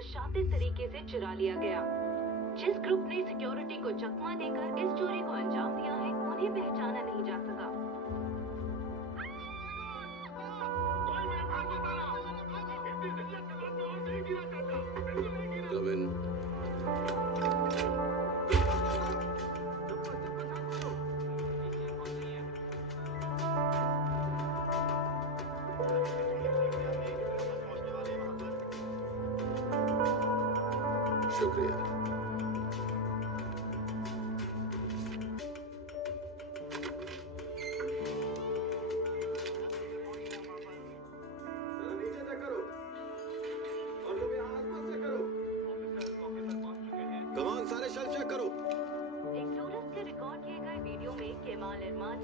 Mobile शातिर तरीके से चुरा लिया गया। जिस ग्रुप ने सिक्योरिटी को चकमा देकर इस चोरी को अंजाम दिया है, उन्हें पहचाना नहीं जा सका। शुक्रिया।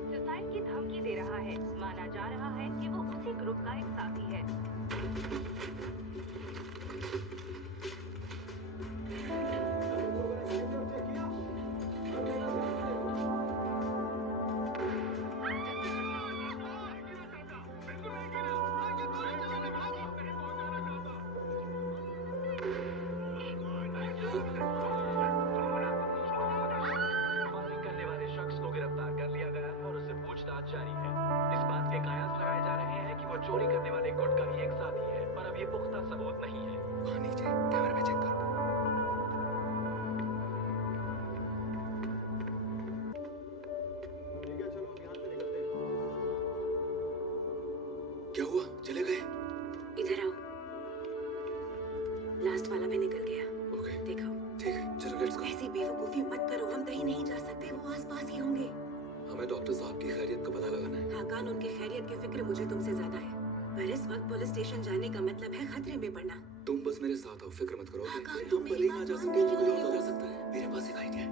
सुसाइड की धमकी दे रहा है। माना जा रहा है कि वो उसी ग्रुप का एक साथी है। जारी है। इस बात के कयास लगाए जा रहे हैं कि वो चोरी करने वाले गुट का ही एक साथी है, पर अब ये पुख्ता सबूत नहीं है। वहाँ नीचे कैमरे में चेक कर। ठीक है, चलो यहाँ से निकलते हैं। क्या हुआ? चले गए? इधर आओ। लास्ट वाला भी निकल गया। ओके, देखो। ठीक है, चलो लेट्स गो। ऐसी बेवकूफी मत करो, हम कहीं नहीं जा सकते, वो आसपास ही होंगे। हमें डॉक्टर साहब की खैरियत का पता लगाना है। हाकान, उनके खैरियत की फिक्र मुझे तुमसे ज्यादा है, पर इस वक्त पुलिस स्टेशन जाने का मतलब है खतरे में पड़ना। तुम बस मेरे साथ आओ, फिक्र मत करो। हाकान, तुम भले ही ना जा सके, तो कोई और तो जा सकता है। मेरे पास एक आइडिया है।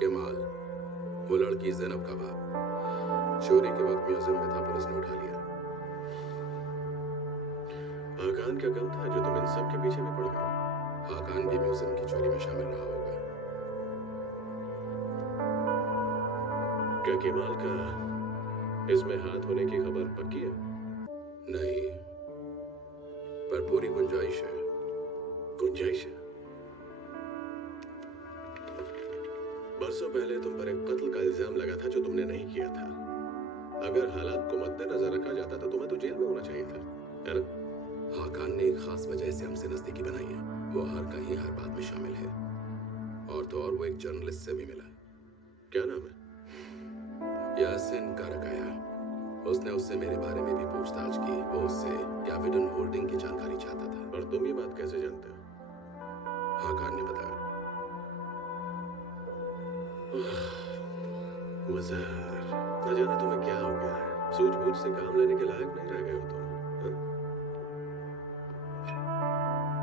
केमाल, वो लड़की ज़ैनब का बाप, चोरी के वक्त म्यूजियम में था, पुलिस ने उठा लिया। हाकान क्या कम था जो तुम इन सब के पीछे भी पड़ गए? हाकान भी म्यूजियम की चोरी में शामिल रहा होगा। क्या केमाल का इसमें हाथ होने की खबर पक्की है? नहीं, पर पूरी गुंजाइश है। गुंजाइश है? बरसों पहले तुम पर एक कत्ल का इल्जाम लगा था जो तुमने नहीं किया था। अगर हालात को मद्देनजर रखा जाता तो तुम्हें तो जेल में होना चाहिए था, है ना? हाकान ने एक खास वजह से हमसे नजदीकी बनाई है। वो हर कहीं हर बात में शामिल है। और तो और वो एक जर्नलिस्ट से भी मिला। क्या नाम है? यासिन कारकाया। उसने उससे मेरे बारे में भी पूछताछ की। वो उससे कैपिटल होल्डिंग की जानकारी चाहता था। और तुम ये बात कैसे जानते हो? हाकान ने बताया। मज़ार, न जाने तुम्हें क्या हो गया है। सूझबूझ से काम लेने के लायक नहीं रह गए हो तुम।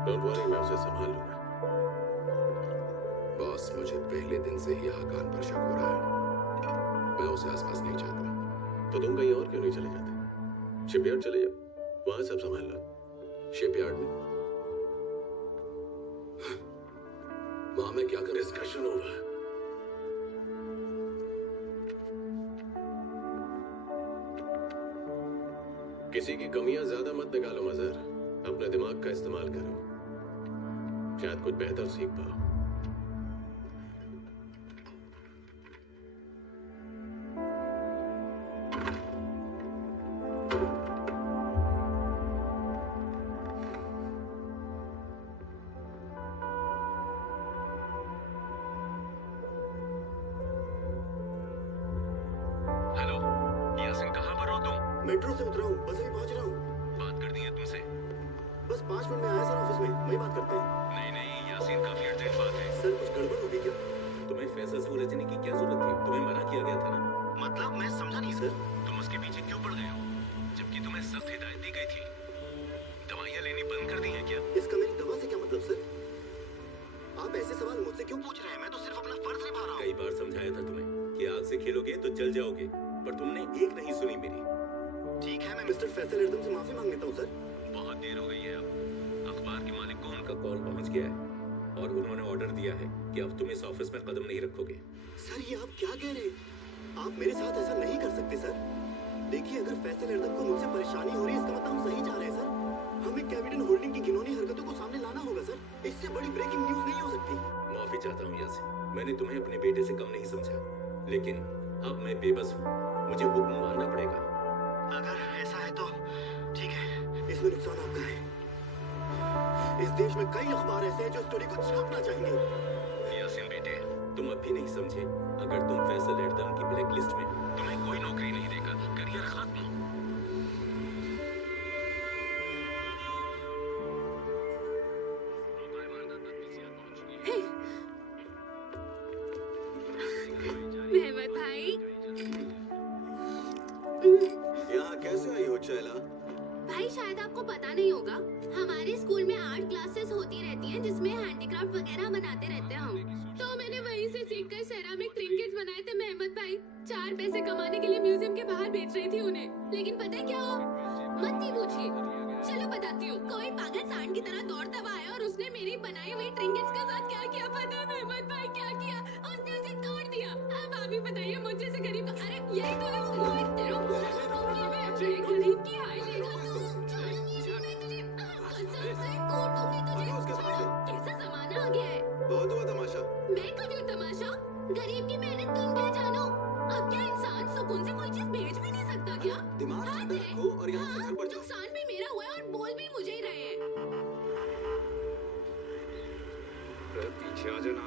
डोंट वरी, मैं उसे संभाल लूंगा। बॉस, मुझे पहले दिन से ही हाकान पर शक हो रहा है। मैं उसे आसपास नहीं चाहता। तो तुम कहीं और क्यों नहीं चले जाते? शिपयार्ड चले जाओ, वहां सब संभाल लो। शिपयार्ड में? वहां मैं क्या करूं? Discussion over. किसी की कमियां ज्यादा मत निकालो मज़ार। अपने दिमाग का इस्तेमाल करो, शायद कुछ बेहतर सीख पाओ। हेलो यासिन, कहाँ पर हो तुम? मेट्रो से उतरा हूँ, बस अभी पहुंच रहा हूँ। बात कर दी है तुमसे? बस 5 मिनट में आया सर ऑफिस में, वही बात करते हैं। नहीं यासिन, काफी अर्जेंट बात है। सर कुछ गड़बड़ हो गई क्या? तुम्हें फैसला से उलझने की क्या जरूरत थी? तुम्हें मना किया गया था ना? मतलब मैं समझा नहीं सर। तुम उसके पीछे क्यों पड़ गए हो, जबकि तुम्हें सख्त हिदायत दी गई थी? दवाइयाँ लेनी बंद कर दी हैं क्या? इसका मेरी दवा से क्या मतलब सर? आप ऐसे सवाल मुझसे क्यों पूछ रहे हैं? मैं तो सिर्फ अपना फर्ज निभा रहा हूँ। कई बार समझाया था तुम्हें कि आग से खेलोगे तो जल जाओगे, पर तुमने एक नहीं सुनी मेरी। ठीक है, मैं मिस्टर फैसल एर्दम से माफी मांग लेता हूँ सर। बहुत देर हो गई है, अब अखबार के मालिक को उनका कॉल पहुंच गया है। और उन्होंने ऑर्डर दिया है कि अब तुम इस ऑफिस में कदम नहीं रखोगे। सर ये आप क्या कह रहे हैं? आप मेरे साथ ऐसा नहीं कर सकते सर। देखिए अगर फैसल एर्दम को मुझसे परेशानी हो रही है इसका मतलब हम सही जा रहे हैं सर। हमें कैविडन होल्डिंग की घिनौनी हरकतों को सामने लाना होगा सर। इससे बड़ी ब्रेकिंग न्यूज नहीं हो सकती। माफी चाहता हूँ यासिन, मैंने तुम्हें अपने बेटे से कम नहीं समझा, लेकिन अब मैं बेबस हूँ, मुझे हुक्म मानना पड़ेगा। अगर ऐसा है तो ठीक है, इसमें नुकसान आपका है। इस देश में कई अखबार ऐसे हैं जो स्टोरी को छापना चाहेंगे। यासिन बेटे, तुम अब भी नहीं समझे। अगर तुम फैसल एर्दम की ब्लैक लिस्ट में हो, तुम्हें कोई नौकरी नहीं देगा, करियर खत्म। मेहमत भाई, यहाँ कैसे आई हो चैला? भाई शायद आपको पता नहीं होगा, हमारे स्कूल में आर्ट क्लासेस होती रहती हैं जिसमें हैंडीक्राफ्ट वगैरह बनाते रहते हैं हम। तो मैंने वहीं से सीखकर सेरामिक ट्रिंकेट्स बनाए थे मेहमत भाई। 4 पैसे कमाने के लिए म्यूजियम के बाहर बेच रही थी उन्हें, लेकिन पता है क्या हुआ? मत ही पूछिए, चलो बताती हूँ। कोई पागल सांड की तरह दौड़ता हुआ आया और उसने मेरी बनाई हुई ट्रिंकेट्स के साथ क्या किया पता है मेहमत भाई? क्या किया? उसने उसे तोड़ दिया। अब आप ही बताइए, मुझ जैसे गरीब का, अरे यही तो है वो तेरे गरीब की हाय लेगा तू। कैसा जमाना आ गया है। बहुत हुआ तमाशा। मैं करूँ तमाशा? गरीब की मेहनत तुम क्या जानो? अब क्या इंसान सुकून से कोई चीज बेच भी नहीं सकता क्या? दिमाग ठंडा रखो और यहाँ से घर पर जाओ। नुकसान भी मेरा हुआ है और बोल भी मुझे ही रहे हैं। पीछे आ जाना।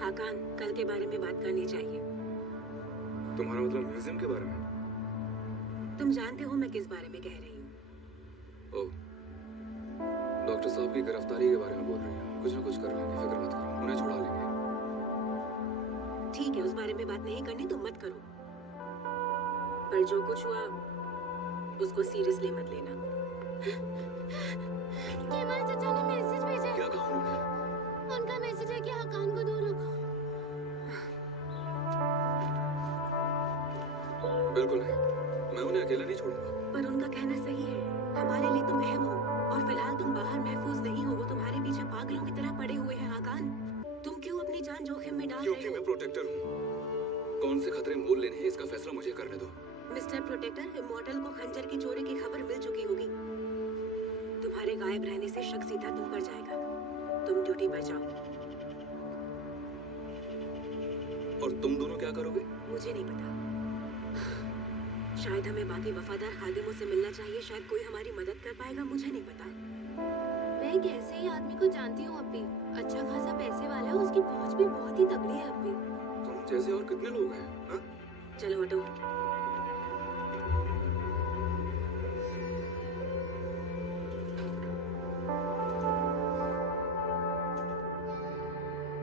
हाकान, कल के बारे में बात करनी चाहिए। तुम्हारा मतलब म्यूजियम के बारे में? तुम जानते हो मैं किस बारे में कह रही हूँ। ओह, डॉक्टर साहब की गिरफ्तारी के बारे में बोल रही है। कुछ ना कुछ कर लेंगे, फिक्र मत करो, उन्हें छुड़ा लेंगे। ठीक है, उस बारे में बात नहीं करनी तो मत करो, पर जो कुछ हुआ उसको सीरियसली मत लेना। केमाल चाचा ने मैसेज भेजा है। क्या कहा उन्होंने? उनका मैसेज है कि हाकान को दूर रखो। बिल्कुल नहीं, मैं उन्हें अकेला नहीं छोड़ूंगा। पर उनका कहना सही है, हमारे लिए तुम अहम हो और फिलहाल तुम बाहर महफूज नहीं हो। वो तुम्हारे पीछे पागलों की तरह पड़े हुए हैं। हाकान, तुम क्यों अपनी जान जोखिम में डाल क्योंकि रहे मैं हो? प्रोटेक्टर हूँ। कौन से खतरे मोल लेने हैं इसका फैसला मुझे करने दो। मिस्टर प्रोटेक्टर, इमॉर्टल को खंजर की चोरी की खबर मिल चुकी होगी। तुम्हारे गायब रहने से शक सीधा तुम पर जाएगा। तुम ड्यूटी पर जाओ। और तुम दोनों क्या करोगे? मुझे नहीं पता, शायद हमें बाकी वफादार खादिमों से मिलना चाहिए। शायद कोई हमारी मदद कर पाएगा, मुझे नहीं पता। मैं एक ऐसे ही आदमी को जानती हूँ अब्बी, अच्छा खासा पैसे वाला है, उसकी पहुँच भी बहुत ही तगड़ी है अब्बी। तुम जैसे और कितने लोग हैं? हाँ? चलो हटो।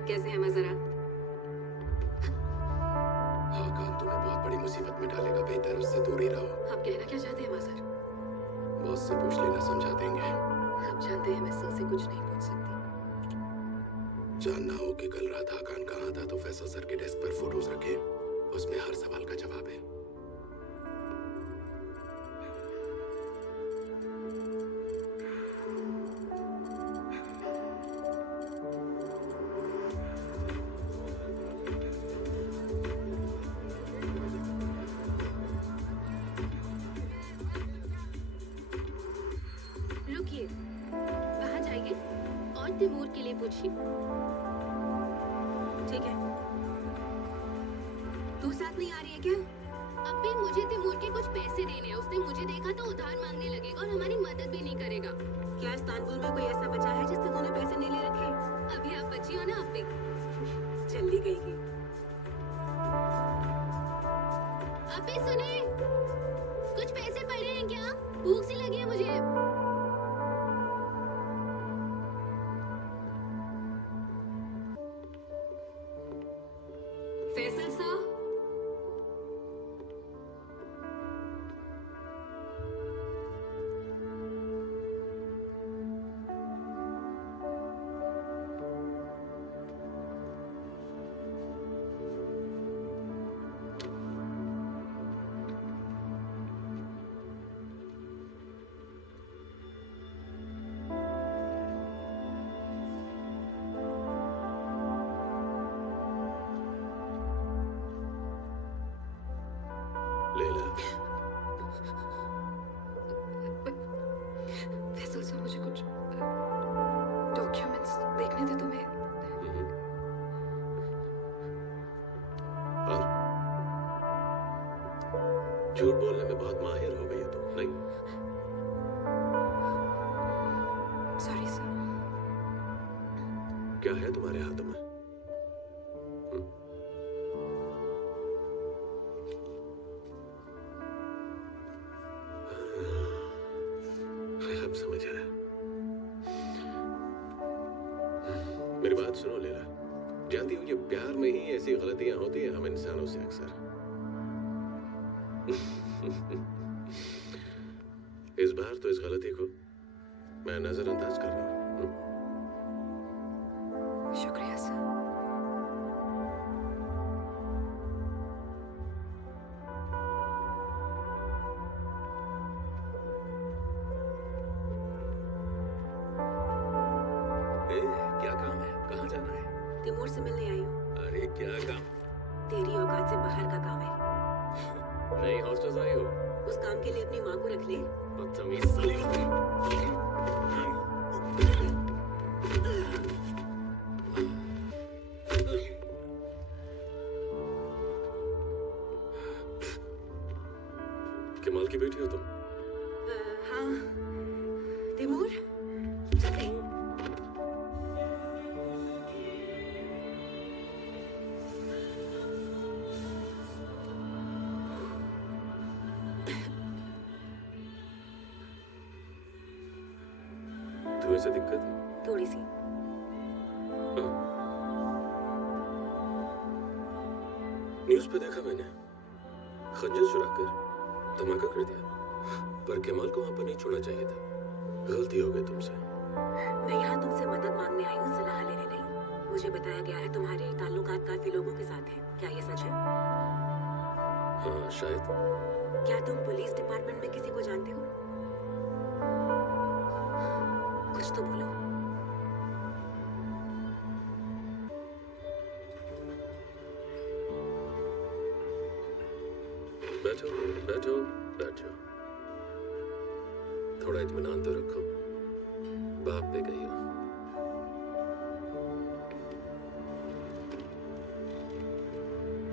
कैसे हैं मजरा? हाकान तुम्हें बहुत बड़ी मुसीबत में डालेगा, बेहतर उससे दूर ही रहो। आप कहना क्या चाहते हैं मजर? बॉस से पूछ लेना, समझा देंगे। आप जानते हैं मैं सर से कुछ नहीं पूछ सकती। जानना हो कि कल रात हाकान कहाँ था तो फैसल सर के डेस्क पर फोटोज रखे, उसमें हर सवाल का जवाब है। रुकिए, वहाँ जाइए और तिमूर के लिए पूछिए। ठीक है, तू साथ नहीं आ रही है क्या? अब्बी मुझे तिमूर के कुछ पैसे देने हैं। उसने मुझे देखा तो उधार मांगने लगेगा और हमारी मदद भी नहीं करेगा। क्या इस्तांबुल में कोई ऐसा बचा है जिससे तूने पैसे नहीं ले रखे? अभी आप बची हो ना अब्बी? जल्दी गई। अब्बी सुने, कुछ पैसे पड़े हैं क्या? भूख सी लगी है मुझे। फैसल साहब, और झूठ बोलने में बहुत माहिर हो गई है तुम, नहीं? Sorry sir. क्या है तुम्हारे हाथों में? अब समझ आया। मेरी बात सुनो लीला, जानती हो ये प्यार में ही ऐसी गलतियां होती है हम इंसानों से अक्सर। इस बार तो इस गलती को मैं नजरअंदाज कर रहा हूं। शुक्रिया सर। क्या काम है? कहाँ जाना है? तिमोर से मिलने आई हूँ। अरे क्या काम? तेरी औकात से बाहर का काम है। नई हॉस्टल आई हो? उस काम के लिए अपनी माँ को रख ले। बदतमीज साली हो गई। कमाल की बेटी हो तुम। हाँ तिमोर, चलते हैं। तुम्हें से दिक्कत है? थोड़ी सी। न्यूज़ पे देखा मैंने, खंजर चुराकर धमाका कर दिया, पर कमाल को वहां पर नहीं छोड़ना चाहिए था। गलती हो गई तुमसे। मैं यहाँ तुमसे मदद मांगने आई हूँ, सलाह लेने नहीं। मुझे बताया गया है तुम्हारे ताल्लुकात काफी लोगों के साथ हैं। क्या ये सच है? हाँ शायद। क्या तुम पुलिस डिपार्टमेंट में किसी को जानते हो? कुछ तो बोलो। बैठो बैठो बैठो, थोड़ा इत्मीनान तो रखो। बाप पे गई हो।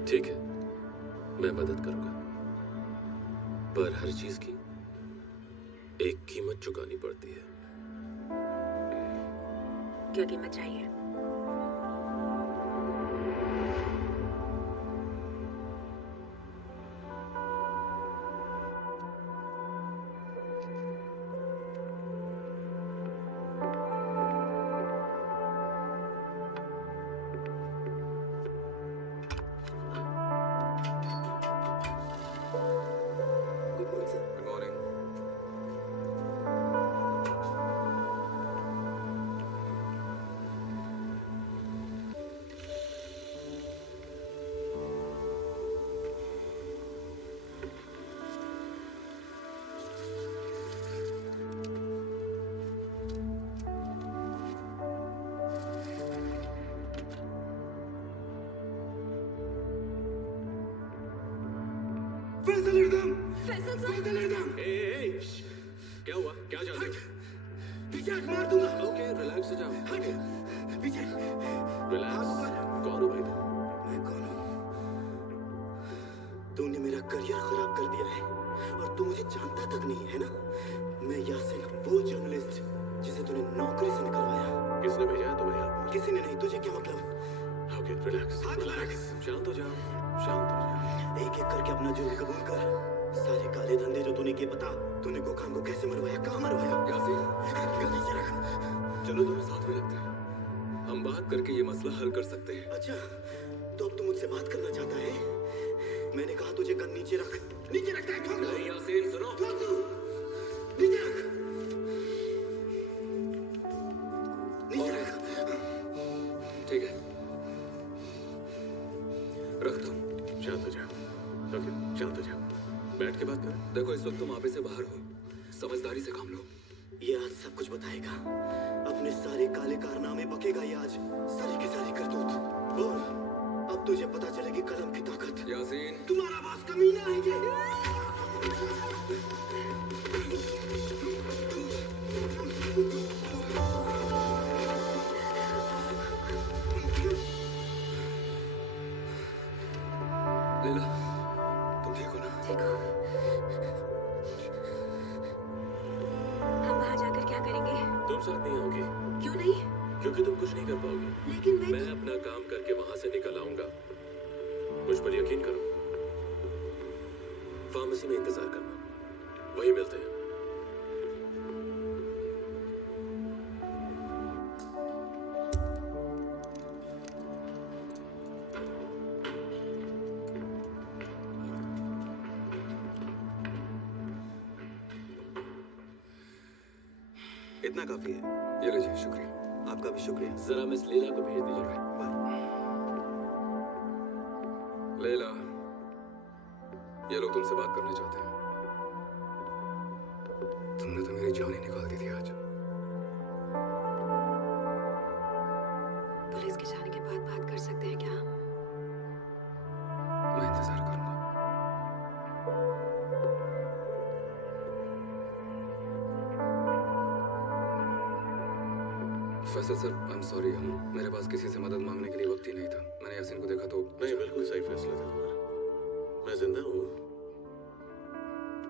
ठीक है, मैं मदद करूंगा, पर हर चीज की एक कीमत चुकानी पड़ती है। क्या कीमत चाहिए? Good morning sir. Good morning. Faisal एकदम। फैसल साहब। फैसल एकदम। क्या हुआ? क्या चाहते हो? पीछे हट, मार दूंगा। ओके, रिलैक्स हो जाओ। हट, पीछे। रिलैक्स। कौन हो भाई तुम? मैं कौन हूँ? तूने मेरा करियर खराब कर दिया है और तू मुझे जानता तक नहीं है ना? मैं यासिन, वो जर्नलिस्ट जिसे तूने नौकरी से निकलवाया। किसने भेजा है तुम्हें यहाँ पर? किसी ने नहीं, तुझे क्या मतलब? ओके, रिलैक्स रिलैक्स, शांत हो जाओ, शांत हो जाओ। एक एक करके अपना जुर्म कबूल कर। सारे काले धंधे जो तूने किए, बता तूने गोखाम को कैसे मरवाया, कहाँ मरवाया? यासीन, गन नीचे रख। चलो दोनों साथ में रखते हैं, हम बात करके ये मसला हल कर सकते हैं। अच्छा, तो अब तू मुझसे बात करना चाहता है? मैंने कहा तुझे गन नीचे रख। नीचे रखता है, ठोक दो। नहीं यासीन, सुनो। ठोक दो। नीचे रख। नीचे रख। ठीक है, रख दो। शांत हो जाओ। ओके, शांत हो जाओ, बैठ के बात करें। देखो, इस वक्त तुम आपे से बाहर हो, समझदारी से काम लो। ये आज सब कुछ बताएगा। अपने सारे काले कारनामे बकेगा ये आज, सारी की सारी करतूत। बोल, अब तुझे पता चलेगी कलम की ताकत। यासीन, तुम्हारा बॉस कमीना है ये। लैला, तुम ठीक हो ना? ठीक हो? हम वहाँ जाकर क्या करेंगे? तुम साथ नहीं आओगी क्यों नहीं? क्योंकि तुम कुछ नहीं कर पाओगी। लेकिन मैं अपना काम करके वहां से निकल आऊंगा, मुझ पर यकीन करो। फार्मेसी में इंतजार करना, वहीं मिलते हैं। इतना काफी है। ये लीजिए, शुक्रिया। आपका भी शुक्रिया। जरा मिस लीला को भेज दीजिए। लैला, ये लोग तुमसे बात करना चाहते हैं। तुमने तो मेरी जान ही निकाल दी थी आज। पुलिस के जाने के बाद बात कर सकते हैं क्या हम? मैं इंतजार करूंगा। Faisal sir, I am sorry, मेरे पास किसी से मदद मांगने के लिए वक्त ही नहीं था। मैंने यासीन को देखा तो नहीं, बिल्कुल सही फैसला था तुम्हारा। मैं जिंदा हूँ,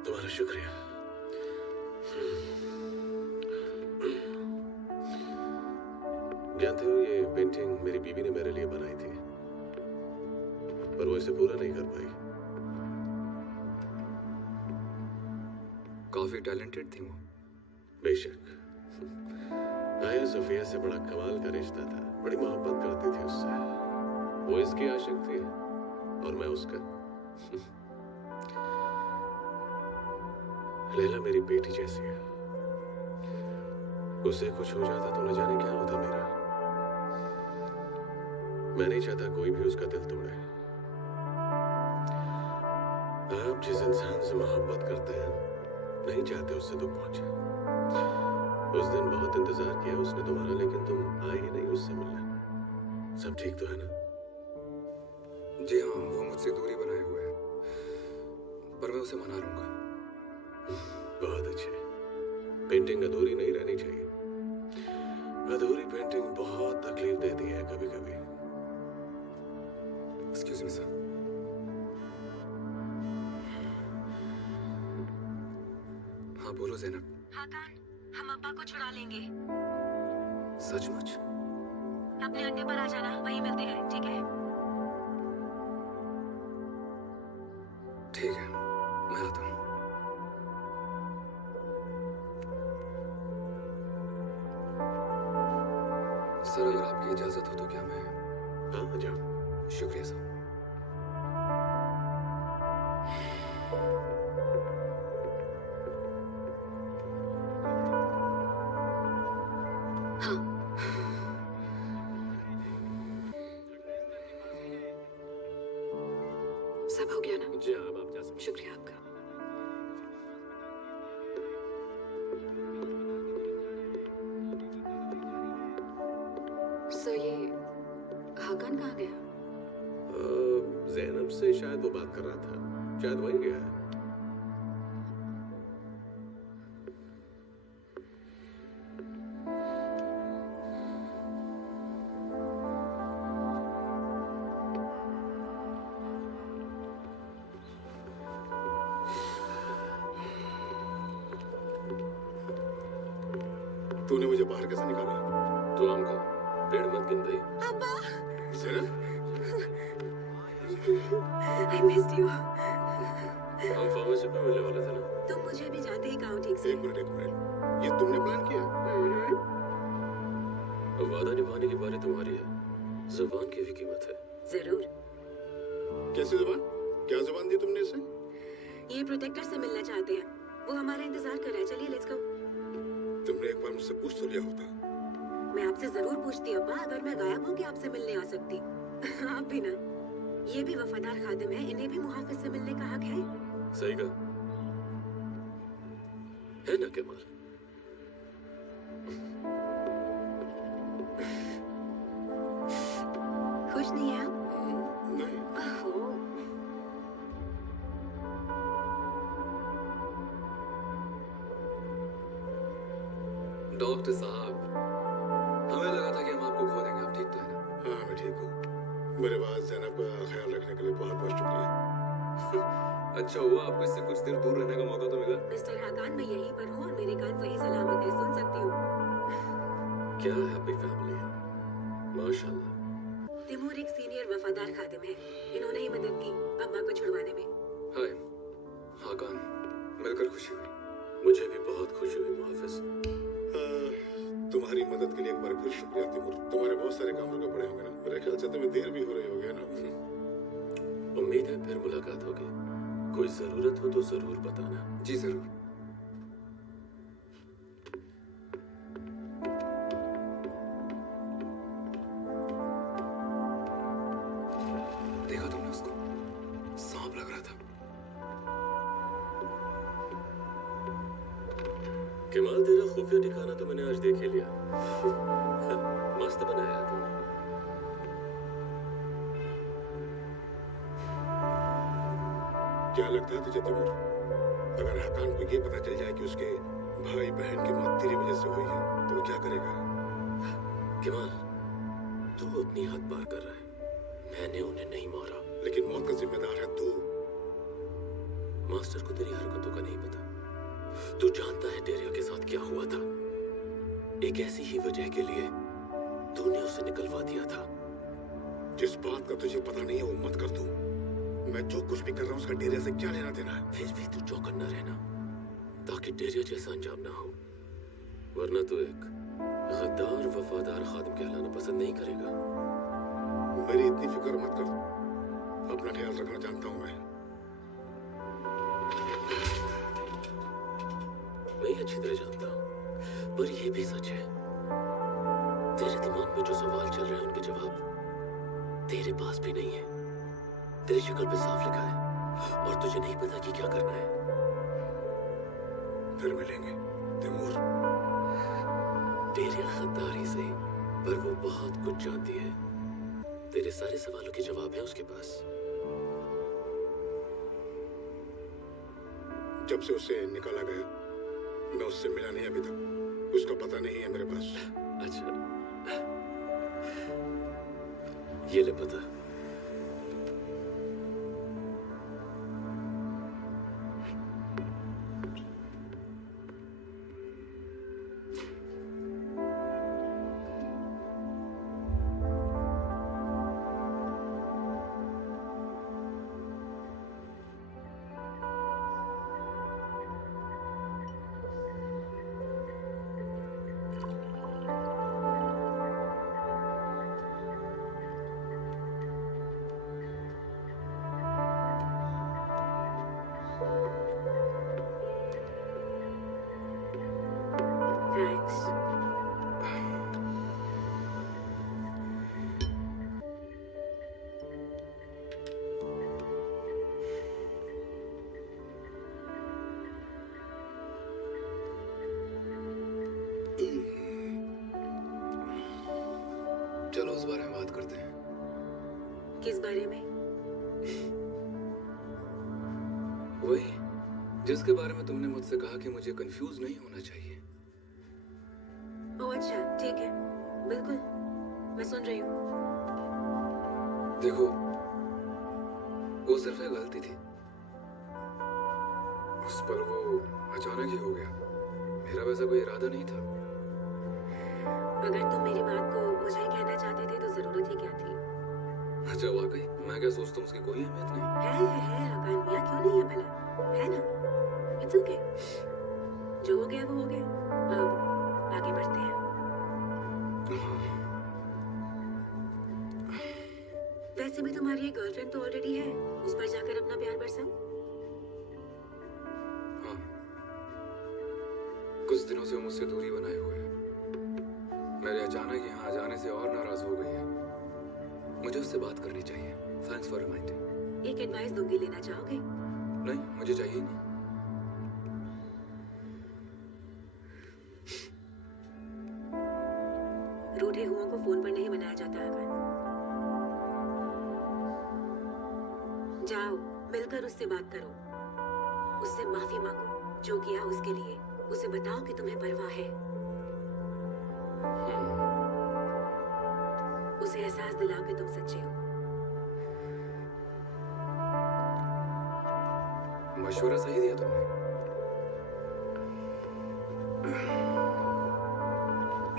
तुम्हारा शुक्रिया। जानते हो, ये पेंटिंग मेरी बीवी ने मेरे लिए बनाई थी, पर वो इसे पूरा नहीं कर पाई। काफी टैलेंटेड थी वो। बेशक। आया सोफिया से बड़ा कमाल का रिश्ता था, बड़ी मोहब्बत करती थी उससे। वो इसकी आशिक थी और मैं उसका। लैला मेरी बेटी जैसी है, उसे कुछ हो जाता तो न जाने क्या होता मेरा। मैं नहीं चाहता कोई भी उसका दिल तोड़े। आप जिस इंसान से मोहब्बत करते हैं, नहीं चाहते उससे दुख पहुंचे। उस दिन बहुत इंतजार किया उसने तुम्हारा, लेकिन तुम आए ही नहीं उससे मिलने। सब ठीक तो है ना? जी हाँ, वो मुझसे दूरी बनाए हुए है, पर मैं उसे मना लूंगा। बहुत अच्छे। पेंटिंग अधूरी नहीं रहनी चाहिए। अधूरी पेंटिंग बहुत तकलीफ देती है कभी कभी। Excuse me sir. हाँ बोलो ज़ैनब। हाकान, हम अब्बा को छुड़ा लेंगे। सचमुच? अपने अड्डे पर आ जाना, वहीं मिलते हैं, ठीक है? ठीक है, मैं आता हूँ। सर, अगर आपकी इजाजत हो तो क्या मैं? हाँ, जाओ। शुक्रिया सर। सब हो गया ना? जी हाँ, अब आप जा सकते हैं। शुक्रिया आपका। सर, ये हाकान कहाँ गया? ज़ैनब से शायद वो बात कर रहा था, शायद वहीं गया है। तूने मुझे बाहर कैसे निकाला? तो आम का पेड़ मत गिन भाई। Zainab, I missed you. हम फार्मेसी पे मिलने वाले थे ना। तुम मुझे भी जानते ही कहो ठीक से। एक मिनट। ये तुमने प्लान किया? अब वादा निभाने की बारी तुम्हारी है, जुबान की भी कीमत है। जरूर। कैसी जुबान? क्या जुबान दी तुमने इसे? ये प्रोटेक्टर से मिलना चाहते हैं, वो हमारा इंतजार कर रहा है। चलिए, लेट्स गो। तुमने एक बार मुझसे पूछ तो लिया होता। मैं आपसे जरूर पूछती अब्बा, अगर मैं गायब हूँ कि आपसे मिलने आ सकती। आप भी ना। ये भी वफादार खादिम है, इन्हें भी मुहाफिज से मिलने का हक है। सही कहा है ना कमाल? खुश नहीं है आप? नहीं। ओहो। डॉक्टर साहब, हमें लगा था कि हम आपको खो देंगे। आप ठीक तो है ना? हाँ, मैं ठीक हूँ। मेरे बाद जैनब का ख्याल रखने के लिए बहुत बहुत शुक्रिया। अच्छा हुआ आपको इससे कुछ देर दूर रहने का मौका तो मिला। मिस्टर हाकान, मैं यहीं पर हूँ और मेरे कान सही सलामत है, सुन सकती हूँ। क्या हैप्पी फैमिली है, माशाल्लाह। तिमूर एक सीनियर वफादार खादिम है, इन्होंने ही मदद की अम्मा को छुड़वाने में। हाय हाकान, मिलकर खुशी हुई। मुझे भी बहुत खुशी हुई मुहाफिज। तुम्हारी मदद के लिए एक बार फिर शुक्रिया तिमूर। तुम्हारे बहुत सारे काम रुके पड़े होंगे ना, मेरे ख्याल से तुम्हें देर भी हो रही होगी ना। उम्मीद है फिर मुलाकात होगी। कोई जरूरत हो तो जरूर बताना। जी जरूर। देखा तुमने उसको? सांप लग रहा था। कमाल, तेरा खुफिया ठिकाना तो मैंने आज देख ही लिया। मस्त बनाया तुमने। क्या लगता है तुझे तिमूर, अगर हाकान को ये पता चल जाए कि उसके भाई बहन की मौत तेरी वजह से हुई है तो वो क्या करेगा? कमाल, तू अपनी हद पार कर रहा है। मैंने उन्हें नहीं मारा। लेकिन मौत का जिम्मेदार है तू। मास्टर को तेरी हरकतों का नहीं पता। तू जानता है डेरिया के साथ क्या हुआ था। एक ऐसी ही वजह के लिए तूने उसे निकलवा दिया था। जिस बात का तुझे पता नहीं है वो मत कर तू। मैं जो कुछ भी कर रहा हूँ उसका डेरिया से क्या लेना देना है? फिर भी तू चौकन्ना रहना, ताकि डेरिया जैसा अंजाम ना हो, वरना तू एक गद्दार वफादार खादिम कहलाना पसंद नहीं करेगा। मेरी इतनी फिक्र मत कर, अपना ख्याल रखना जानता हूँ मैं ही अच्छी तरह जानता हूँ। पर यह भी सच है, तेरे दिमाग में जो सवाल चल रहे हैं उनके जवाब तेरे पास भी नहीं है। तेरी शक्ल पे साफ लिखा है और तुझे नहीं पता कि क्या करना है। फिर मिलेंगे तिमूर। डेरिया खद्दारी से, पर वो बहुत कुछ जानती है। तेरे सारे सवालों के जवाब है उसके पास। जब से उसे निकाला गया मैं उससे मिला नहीं अभी तक। उसका पता नहीं है मेरे पास। अच्छा, ये ले पता। थैंक्स। चलो उस बारे में बात करते हैं। किस बारे में? वही जिसके बारे में तुमने मुझसे कहा कि मुझे कंफ्यूज नहीं होना चाहिए। ओह अच्छा, ठीक है, बिल्कुल, मैं सुन रही हूँ। देखो, वो सिर्फ एक गलती थी। उस पर वो अचानक ही हो गया। मेरा वैसा कोई इरादा नहीं था। अगर तुम मेरी बात को मुझे ही कहना चाहते थे तो जरूरत ही क्या थी? अच्छा वाकई मैं क्या सोचता हूँ उसकी कोई अहमियत नहीं। है हाकान मियां, क्यों नहीं है भला, है ना? इट्स ओके, जो हो गया वो हो गया। अब आगे बढ़ते हैं। वैसे भी तुम्हारी एक गर्लफ्रेंड तो ऑलरेडी है, उस पर जाकर अपना प्यार बरसाओ। हाँ, कुछ दिनों से वो मुझसे दूरी बनाए हुए है। मेरे अचानक यहाँ आ जाने से और नाराज हो गई है। मुझे उससे बात करनी चाहिए। Thanks for reminding. एक एडवाइस दूंगी, लेना चाहोगे? नहीं, मुझे चाहिए नहीं। रूठे हुओं को फोन पर नहीं मनाया जाता हाकान। जाओ, मिलकर उससे बात करो, उससे माफी मांगो जो किया उसके लिए। उसे बताओ कि तुम्हें परवाह है। उसे एहसास दिलाओ कि तुम सच्चे हो। मशवरा सही दिया तुमने।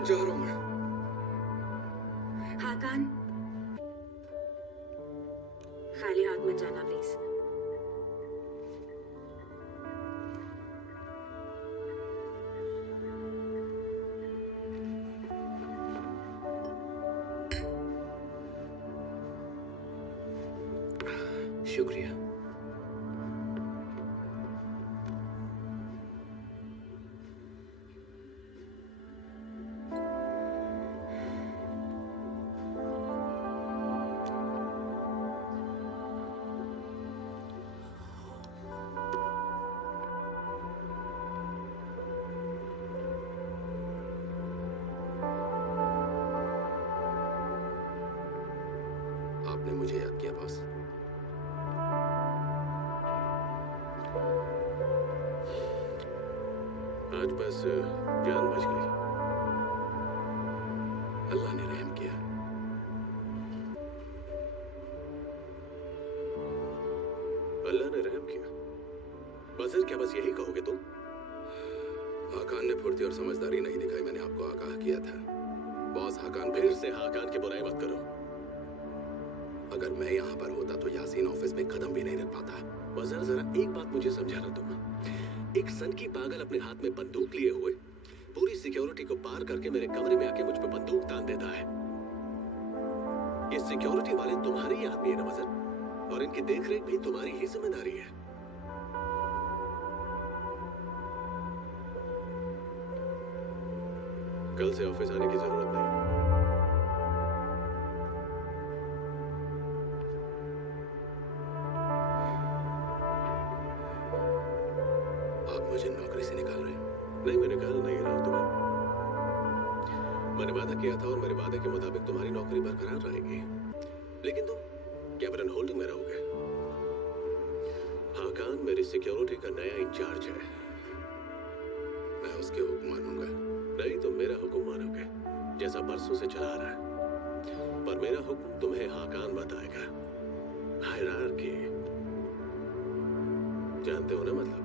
जा रहा हूं मैं। हाकान, खाली हाथ मत जाना प्लीज। शुक्रिया। आपने मुझे याद किया बॉस। आज बस जान बच गई। अल्लाह ने रहम किया। अल्लाह ने रहम किया। बजर क्या बस यही कहोगे तुम? हाकान ने फुर्ती और समझदारी नहीं दिखाई, मैंने आपको आगाह किया था। बॉस हाकान, फिर से हाकान की बुराई मत करो। अगर मैं यहाँ पर होता तो यासीन ऑफिस में कदम भी नहीं रख पाता। बजर जरा एक बात मुझे समझाना तुम। एक सनकी पागल अपने हाथ में बंदूक लिए हुए पूरी सिक्योरिटी को पार करके मेरे कमरे में आके मुझ पे बंदूक तान देता है। ये सिक्योरिटी वाले तुम्हारे ही आदमी है ना बजर, और इनकी देखरेख भी तुम्हारी ही जिम्मेदारी है। कल से ऑफिस आने की जरूरत नहीं। आप मुझे नौकरी से निकाल रहे हैं? नहीं, मैं निकाल नहीं रहा हूं तुम्हें। मैंने वादा किया था और मेरे वादे के मुताबिक तुम्हारी नौकरी बरकरार रहेगी, लेकिन तुम कैबिनेट होल्डिंग में रहोगे। हाकान मेरी सिक्योरिटी का नया इंचार्ज है। मैं उसके हुक्म मानूंगा। नहीं, तुम मेरा हुक्म मानोगे, जैसा बरसों से चला आ रहा है। पर मेरा हुक्म तुम्हें हाकान बताएगा। हायरार्की जानते हो ना मतलब?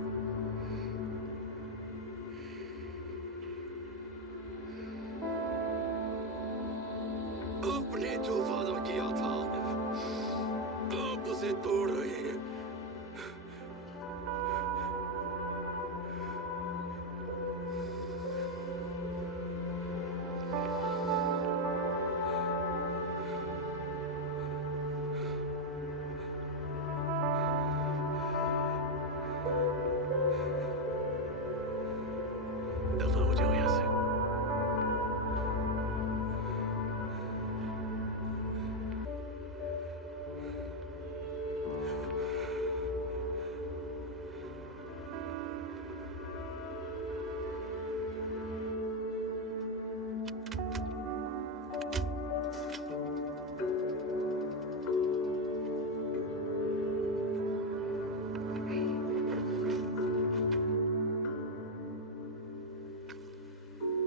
आपने जो वादा किया था आप उसे तोड़ रहे हैं। दफा हो जाओ यहां से।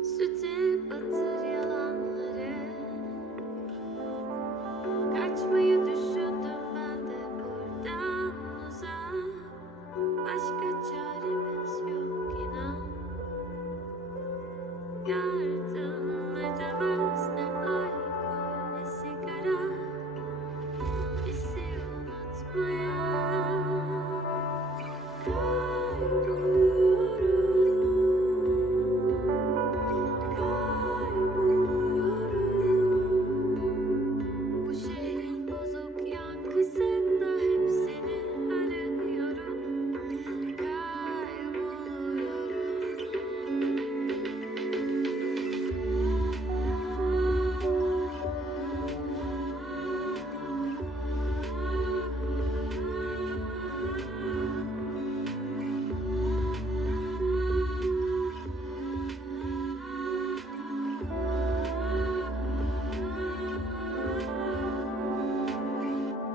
Süte batır yalanları. Kaçmayı düşündüm ben de buradan uzak. Başka çaremiz yok inan. Yardım edemez ne alkol ne sigara. Bizi unutmaya bu şehrin bozuk yankısında hepsini arıyorum.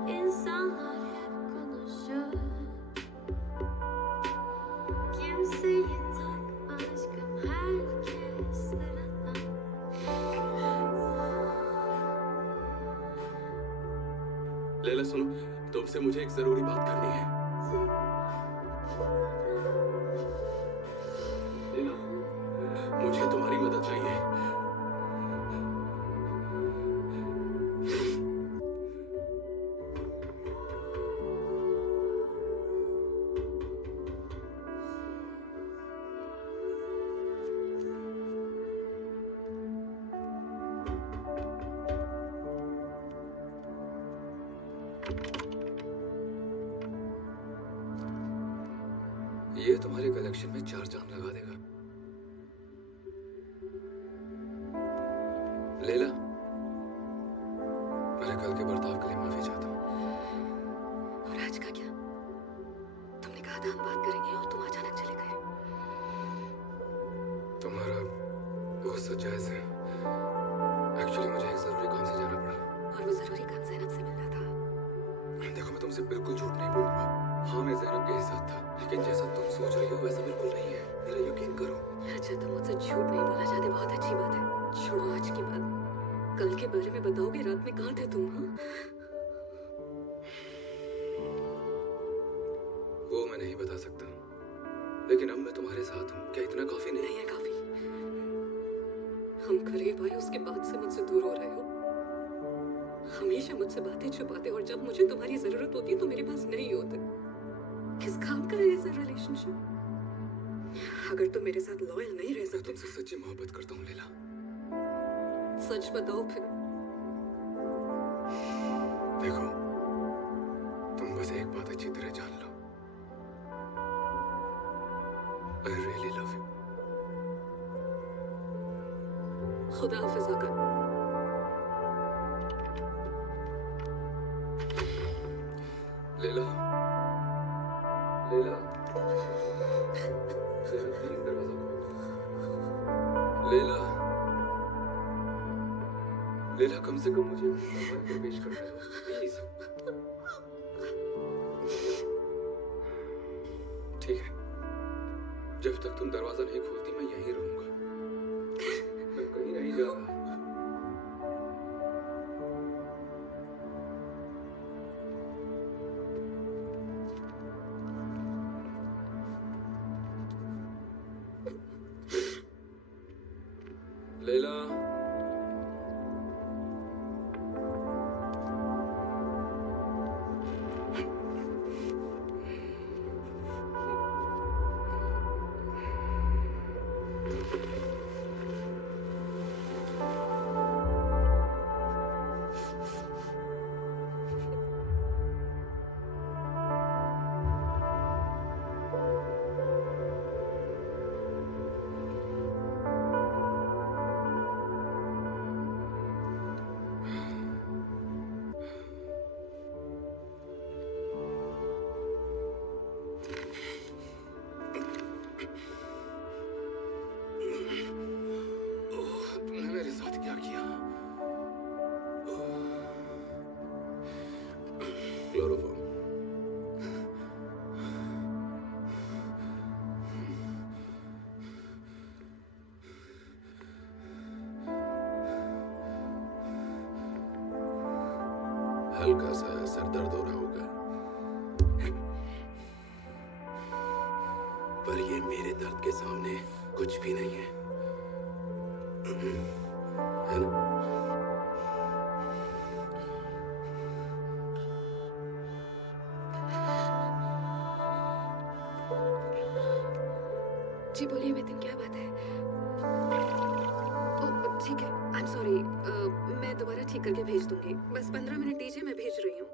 İnsanlar hep konuşur. Kimseyi takma aşkım, herkes sıradan. Laila सुनो, तुमसे मुझे एक जरूरी बात करनी है। मुझे तुम्हारी मदद चाहिए। ये तुम्हारे कलेक्शन में 4 चांद लगा देगा। लैला, मेरे कल के बर्ताव के लिए माफी चाहता हूँ। और आज का क्या? तुमने कहा था हम बात करेंगे और तुम अचानक चले गए। तुम्हारा गुस्सा जायज है। एक्चुअली मुझे एक जरूरी काम से जाना पड़ा। और वो जरूरी काम जैनब से मिलना था। देखो, मैं तुमसे बिल्कुल झूठ नहीं बोलूंगा। हाँ, मैं जैनब के ही साथ था, लेकिन जैसा तुम सोच रही हो वैसा बिल्कुल नहीं है। मेरा यकीन करो। अच्छा, तुम मुझसे झूठ नहीं बोलना चाहते, बहुत अच्छी बात है। छोड़ो आज की बात, कल के बारे में बताओगे? रात में कहाँ थे तुम? हाँ? वो मैं नहीं बता सकता, लेकिन अब मैं तुम्हारे साथ हूँ। क्या इतना काफी नहीं? नहीं है काफी। हम करीब आए, उसके बाद से मुझसे दूर हो रहे हो। हमेशा मुझसे बातें छुपाते, और जब मुझे तुम्हारी जरूरत होती है तो मेरे पास नहीं होते। किस काम का है ऐसा रिलेशनशिप? अगर तुम मेरे साथ लॉयल नहीं रह मैं सकते, तुमसे सच्ची मोहब्बत करता हूँ लैला। सच बताओ फिर। देखो, तुम बस एक बात अच्छी तरह जान लो। I really love you. खुदा हाफिज आका। लैला, लैला, प्लीज दरवाजा खोलो। लैला, लैला, कम से कम मुझे अपनी सामान को पेश करने दो, प्लीज। ठीक है, जब तक तुम दरवाजा नहीं खोलती मैं यहीं रहूंगा। मैं कहीं नहीं जा रहा। लैला, तुमने मेरे साथ क्या किया? क्लोरोफॉर्म। हल्का सा सर दर्द हो रहा होगा, पर ये मेरे दर्द के सामने कुछ भी नहीं है, है ना? जी बोलिए नितिन, क्या बात है? ओह ठीक है, आई एम सॉरी। मैं दोबारा ठीक करके भेज दूंगी। बस 15 मिनट दीजिए, मैं भेज रही हूँ।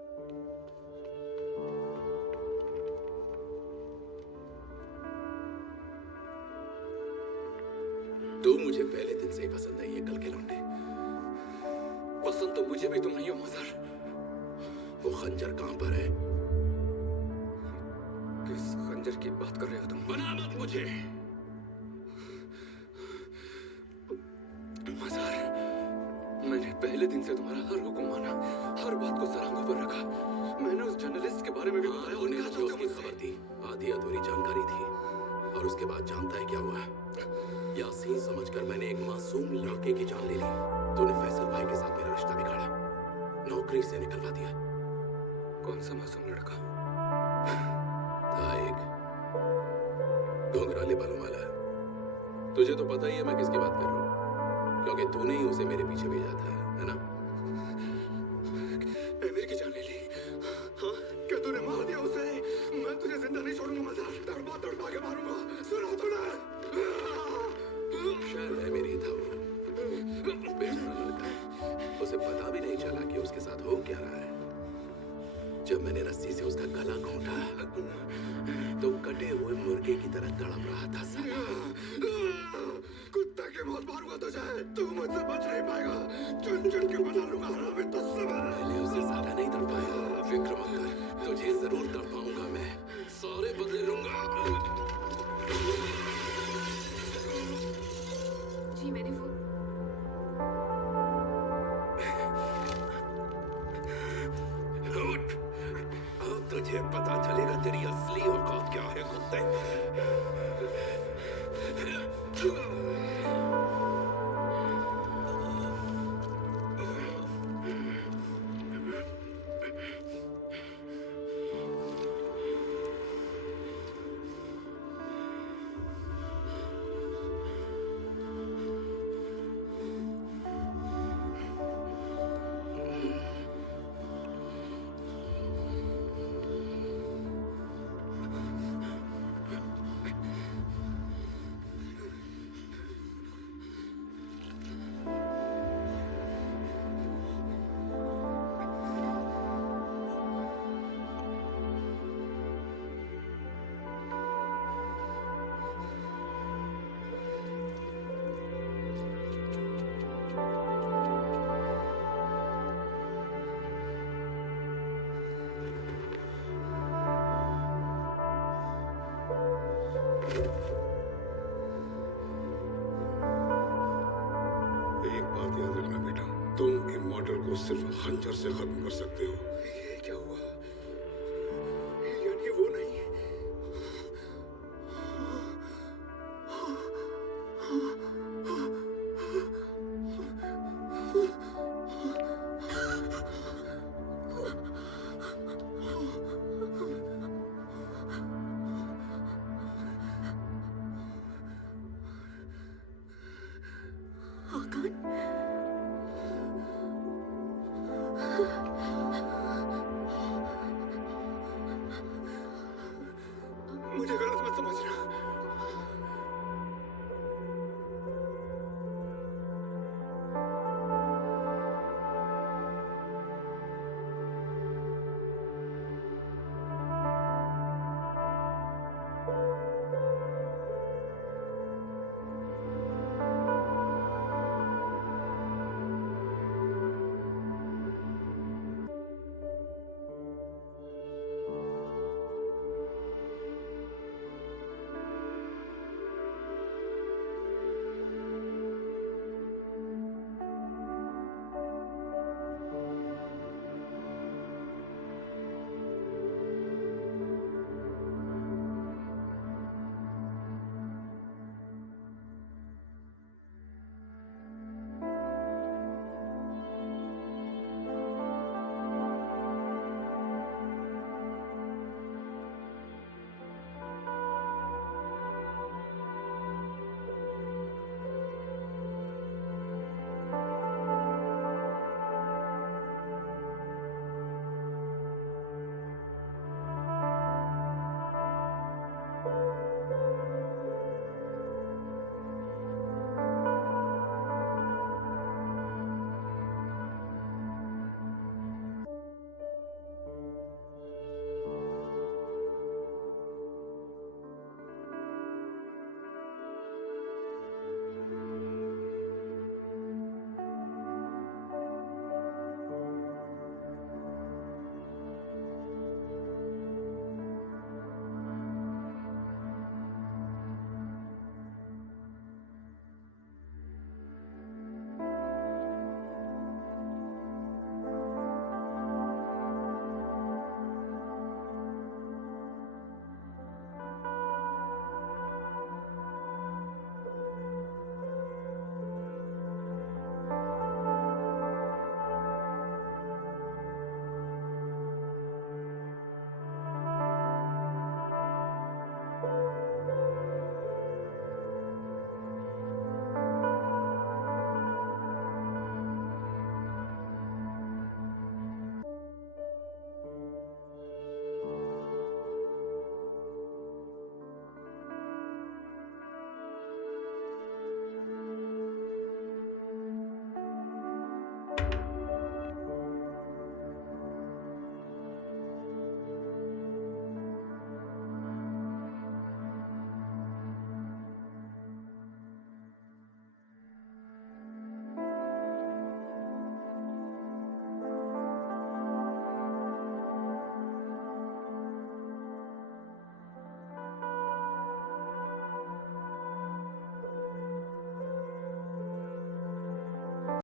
तू मुझे पहले दिन से ही पसंद नहीं है, कल के लौंडे। पसंद तो मुझे भी तुम नहीं हो मजहर। वो खंजर कहाँ पर है? किस खंजर की बात कर रहे हो तुम? बना मत मुझे। मजहर, मैंने पहले दिन से तुम्हारा हर हुक्म माना, हर बात को सरांगों पर रखा। मैंने उस जर्नलिस्ट के बारे में भी बताया, उन्हें उन्हें मुझे उसकी खबर दी, आधी अधूरी जानकारी थी, और उसके बाद जानता है क्या हुआ? यासीन समझकर मैंने एक मासूम लड़के की जान ले ली। तूने फैसल भाई के साथ मेरा रिश्ता बिगाड़ा, नौकरी से निकलवा दिया। कौन सा मासूम लड़का? था एक घुंघराले बालों वाला। तुझे तो पता ही है मैं किसकी बात कर रहा हूँ, क्योंकि तूने ही उसे मेरे पीछे भेजा था, है ना? मेरी की जान ले ली। हाँ, क्या तूने मार दिया उसे? मैं तुझे जिंदा नहीं छोड़ूंगा मजार, तड़पा तड़पा के मारूंगा। सुना तूने? शायद है मेरी था वो बेचारा लड़का, उसे पता भी नहीं चला कि उसके साथ हो क्या रहा है। जब मैंने रस्सी से उसका गला घोंटा तो कटे हुए मुर्गे की तरह तड़प रहा था साला। कुत्ता के मौत मारूंगा तुझे, तू मुझसे बच नहीं पाएगा। चुन चुन के बना लूंगा हरामी तुझसे मैं। मैंने उसे ज्यादा नहीं तड़पाया, फिक्र मत कर, तुझे जरूर तड़पाऊंगा मैं, सारे बदले लूंगा। जी मैंने वो उठ, अब तुझे पता चलेगा तेरी असली औकात क्या है कुत्ते। एक बात याद रखना बेटा, तुम इमॉर्टल को सिर्फ खंजर से खत्म कर सकते हो,